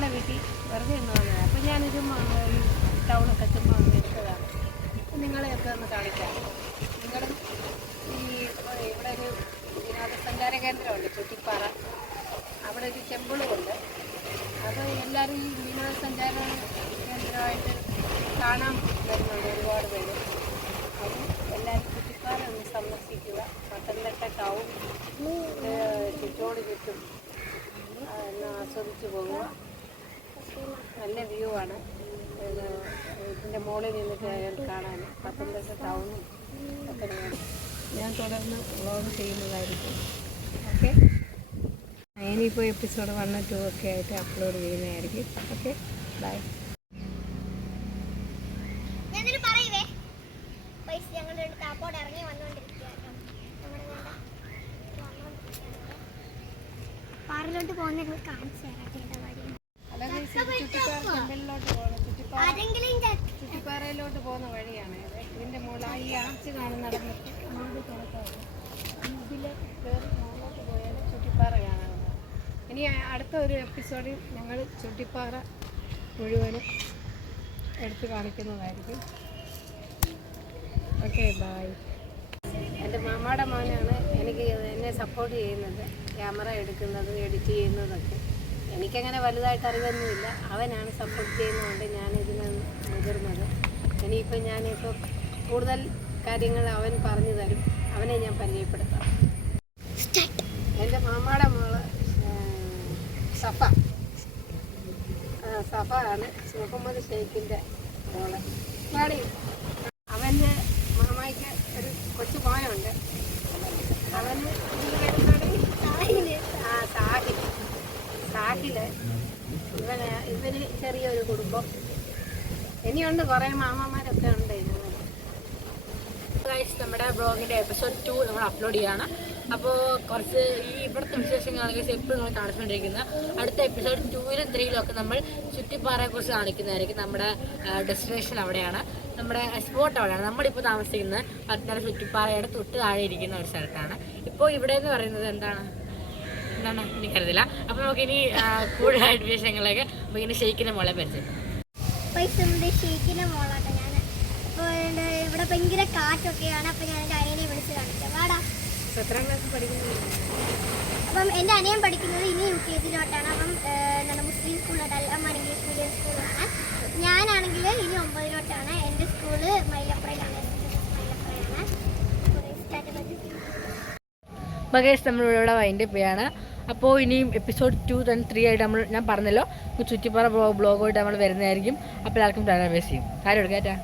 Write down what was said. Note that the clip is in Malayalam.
മാമാടെ വീട്ടിൽ വെറുതെ ഒന്ന് വന്നത്. അപ്പോൾ ഞാനൊരു ടൗണൊക്കെ ചുമ്മാ ഒന്ന് എടുത്തതാണ്. നിങ്ങളെയൊക്കെ ഒന്ന് കാണിക്കാം. നിങ്ങളും ഇവിടെ ഒരു വിനോദസഞ്ചാര കേന്ദ്രമുണ്ട് ചുറ്റിപ്പാറ. അവിടെ ഒരു ടെമ്പിളുമുണ്ട്. അപ്പോൾ എല്ലാവരും ഈ വിനോദസഞ്ചാര കേന്ദ്രമായിട്ട് കാണാൻ വരുന്നുണ്ട് ഒരുപാട് പേര്. അപ്പം എല്ലാവരും ചുറ്റിപ്പാറ ഒന്ന് സന്ദർശിക്കുക. പത്തനംതിട്ട ടൗൺ ചുറ്റോട് ചുറ്റും ഒന്ന് ആസ്വദിച്ച് പോകുക. നല്ല വ്യൂ ആണ്. ഇതിൻ്റെ മുകളിൽ നിന്നിട്ട് കാണാൻ പത്തനംതിട്ട ടൗണും ഒക്കെ ഞാൻ തുടർന്ന് വ്ളോഗ് ചെയ്യുന്നതായിരിക്കും. ഓക്കെ, ഇനിയിപ്പോൾ എപ്പിസോഡ് 1, 2 ഒക്കെ ആയിട്ട് അപ്ലോഡ് ചെയ്യുന്നതായിരിക്കും. Okay, by. പാറയിലോട്ട് പോകുന്ന കാണിച്ചു ചുറ്റിപ്പാറയിലോട്ട് പോകുന്ന വഴിയാണ്. ഇതിൻ്റെ മുകളിൽ ഈ ആർച്ച് കാണുന്നിടത്ത് ഇതിൽ കയറി മുകളിലോട്ട് പോയാൽ ചുറ്റിപ്പാറ കാണാവുന്നതാണ്. ഇനി അടുത്ത ഒരു എപ്പിസോഡിൽ ഞങ്ങൾ ചുറ്റിപ്പാറ മുഴുവനും എടുത്ത് കാണിക്കുന്നതായിരിക്കും. Okay, bye. എൻ്റെ മാമാടെ മോനാണ് എന്നെ സപ്പോർട്ട് ചെയ്യുന്നത്, ക്യാമറ എടുക്കുന്നതും എഡിറ്റ് ചെയ്യുന്നതൊക്കെ. എനിക്കങ്ങനെ വലുതായിട്ട് അറിവൊന്നുമില്ല. അവനാണ് സപ്പോർട്ട് ചെയ്യുന്നതുകൊണ്ട് ഞാനിതിന് മുതിർന്നത്. ഞാനിപ്പോൾ കൂടുതൽ കാര്യങ്ങൾ അവൻ പറഞ്ഞു തരും. അവനെ ഞാൻ പരിചയപ്പെടുത്താം. എൻ്റെ മാമാടെ മോള് സഫ ആണ്, മുഹമ്മദ് ഷെയ്ഖിൻ്റെ മോള്. അവൻ്റെ മാമായ്ക്ക് ഒരു കൊച്ചു മോനുണ്ട്. അവന് സാഹില്. ഇവന് ചെറിയൊരു കുടുംബം. ഇനിയുണ്ട്, കുറേ മാമാമാരൊക്കെ ഉണ്ട്. നമ്മുടെ ബ്ലോഗിൻ്റെ എപ്പിസോഡ് 2 നമ്മൾ അപ്ലോഡ് ചെയ്യാണ്. അപ്പോൾ കുറച്ച് ഇവിടുത്തെ വിശേഷങ്ങളാണെങ്കിൽ എപ്പോഴും നമ്മൾ കാണിച്ചുകൊണ്ടിരിക്കുന്നത്. അടുത്ത എപ്പിസോഡ് 2ലും 3ലും ഒക്കെ നമ്മൾ ചുറ്റിപ്പാറയെക്കുറിച്ച് കാണിക്കുന്നതായിരിക്കും. നമ്മുടെ ഡെസ്റ്റിനേഷൻ അവിടെയാണ്, നമ്മുടെ സ്പോട്ട് അവിടെയാണ്. നമ്മളിപ്പോൾ താമസിക്കുന്നത് പത്തനംതിട്ട ചുറ്റിപ്പാറയുടെ തൊട്ട് താഴെ ഇരിക്കുന്ന ഒരു സ്ഥലത്താണ്. ഇപ്പോൾ ഇവിടെ എന്ന് പറയുന്നത് എന്താണ് എനിക്കറിയില്ല. അപ്പോൾ നമുക്കിനി കൂടുതലായിട്ട് വിശേഷങ്ങളിലേക്ക് ഇനി ഷെയ്ഖിൻ്റെ മോളെ പരിചയം. ഷെയ്ഖിൻ്റെ മോളാട്ടോ ഞാൻ. അപ്പോൾ ഇവിടെ ഭയങ്കര കാറ്റൊക്കെയാണ്. അപ്പോൾ ഞാൻ എൻ്റെ അനിയനെ വിളിച്ച് കാണിക്കാം. വാടാ. എത്രാം ക്ലാസ് പഠിക്കുന്നത്? അപ്പം എൻ്റെ അനിയൻ പഠിക്കുന്നത് ഇനി UKG-ലോട്ടാണ്. അപ്പം എന്താണ് മുസ്ലിം സ്കൂളിലോട്ട്, അല്ലമാൻ ഇംഗ്ലീഷ് മീഡിയം സ്കൂളാണ്. ഞാനാണെങ്കിൽ ഇനി 9-ലോട്ടാണ്. എൻ്റെ സ്കൂള് മൈലപ്പുറയിലാണ്. മകേഷ് നമ്മളിവിടെ വൈൻഡപ്പ് ചെയ്യാണ്. അപ്പോൾ ഇനിയും എപ്പിസോഡ് 2 and 3 ആയിട്ട് ഞാൻ പറഞ്ഞല്ലോ ചുറ്റിപ്പാറ ബ്ലോഗായിട്ട് നമ്മൾ വരുന്നതായിരിക്കും. അപ്പോൾ എല്ലാവർക്കും ടൈം വേസ്റ്റ് ചെയ്യും. കാര്യം എടുക്കാം.